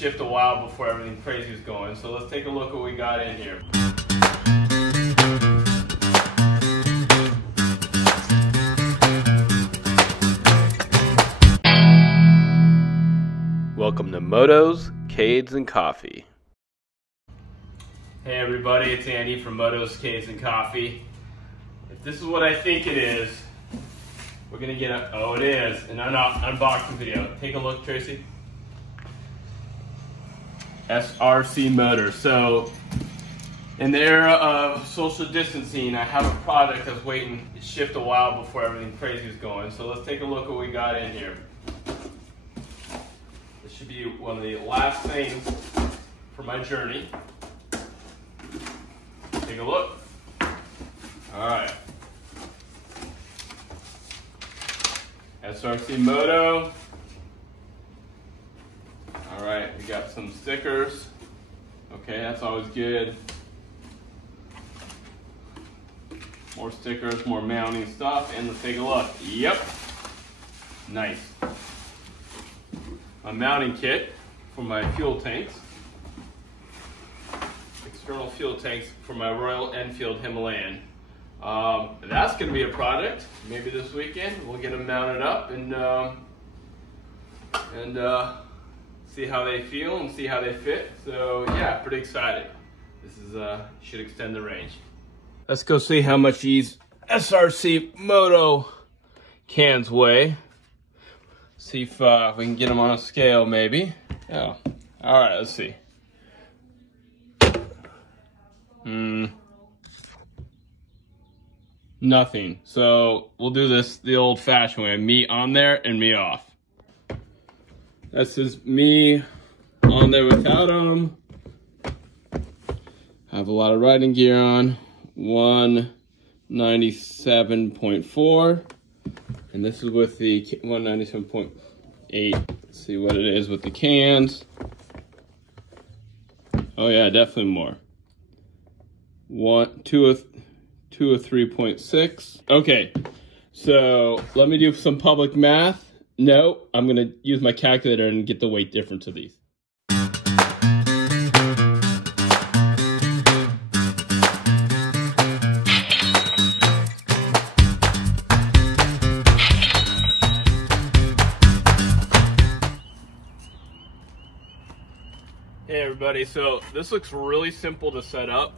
shift a while before everything crazy is going. So let's take a look what we got in here. Welcome to Motos, Cades, and Coffee. Hey everybody, it's Andy from Motos, Cades, and Coffee. If this is what I think it is, we're gonna get a, oh it is, an unboxing video. Take a look, Tracy. SRC motor. So, in the era of social distancing, I have a product that's waiting to shift a while before everything crazy is going. So let's take a look what we got in here. This should be one of the last things for my journey. Take a look. All right. SRC moto. All right, we got some stickers. Okay, that's always good. More stickers, more mounting stuff, and let's take a look. Yep, nice. A mounting kit for my fuel tanks. External fuel tanks for my Royal Enfield Himalayan. That's going to be a product. Maybe this weekend we'll get them mounted up and see how they feel and see how they fit. So yeah, pretty excited. This is should extend the range. Let's go see how much these SRC moto cans weigh. See if we can get them on a scale maybe. Oh, all right, let's see. Nothing. So we'll do this the old-fashioned way. Me on there and me off. This is me on there without them. I have a lot of riding gear on. 197.4. And this is with the 197.8. Let's see what it is with the cans. Oh yeah, definitely more. 203.6. Okay, so let me do some public math. No, I'm gonna use my calculator and get the weight difference of these. Hey everybody, so this looks really simple to set up.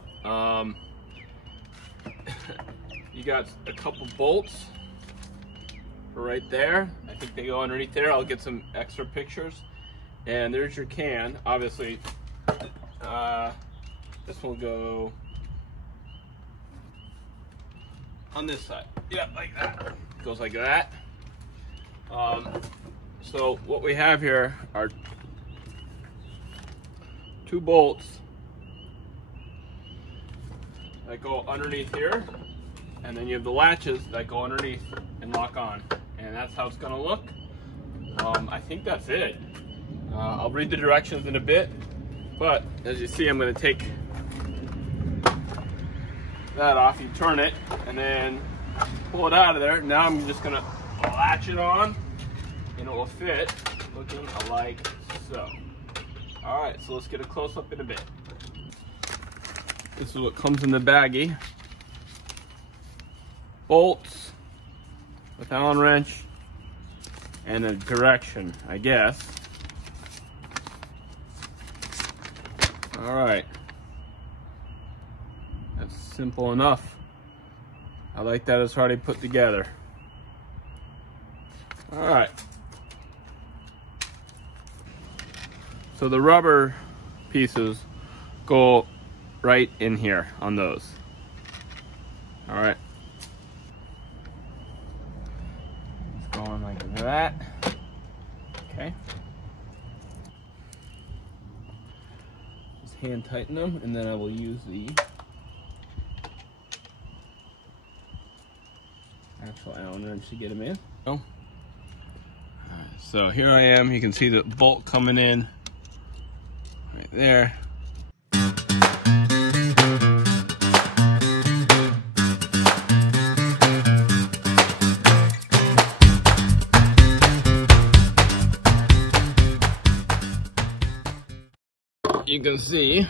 You got a couple bolts right there. I think they go underneath there. I'll get some extra pictures. And there's your can. Obviously, this will go on this side. Yeah, like that. Goes like that. So what we have here are two bolts that go underneath here, and then you have the latches that go underneath and lock on, and that's how it's going to look. I think that's it. I'll read the directions in a bit, but as you see, I'm going to take that off. You turn it and then pull it out of there. Now I'm just going to latch it on, and it will fit looking like so. All right, so let's get a close-up in a bit. This is what comes in the baggie. Bolts with Allen wrench and a direction, I guess. All right. That's simple enough. I like that it's already put together. All right. So the rubber pieces go right in here on those. All right. It's going like that. Okay. Just hand tighten them, and then I will use the actual Allen wrench to get them in. Oh. So here I am. You can see the bolt coming in right there. you can see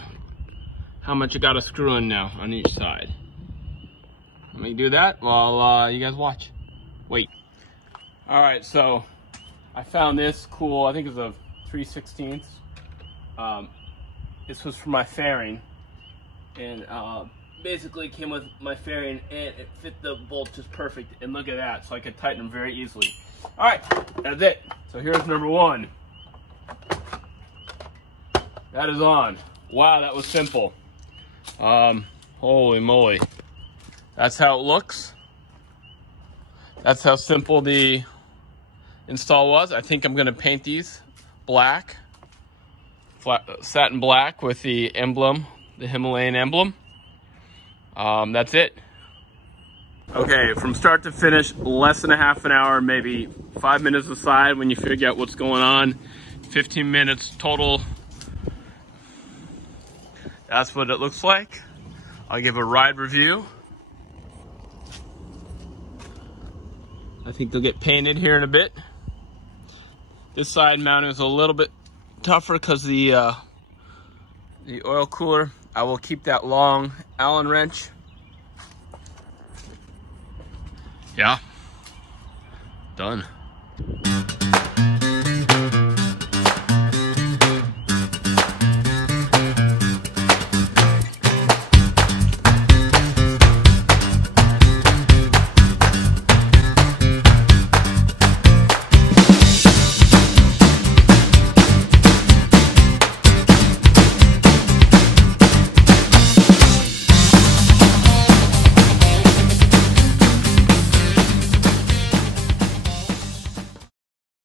how much I got to screw in now on each side. Let me do that while you guys watch. Wait. All right, so I found this cool, I think it's a 3/16. This was for my fairing, and basically came with my fairing, and it fit the bolt just perfect. And look at that, so I could tighten them very easily. All right, that's it. So here's number one. That is on. Wow, that was simple. Holy moly. That's how it looks. That's how simple the install was. I think I'm gonna paint these black, satin black with the emblem, the Himalayan emblem. That's it. Okay, from start to finish, less than a half an hour, maybe 5 minutes aside when you figure out what's going on. 15 minutes total. That's what it looks like. I'll give a ride review. I think they'll get painted here in a bit. This side mounting is a little bit tougher because the oil cooler. I will keep that long Allen wrench. Yeah, done.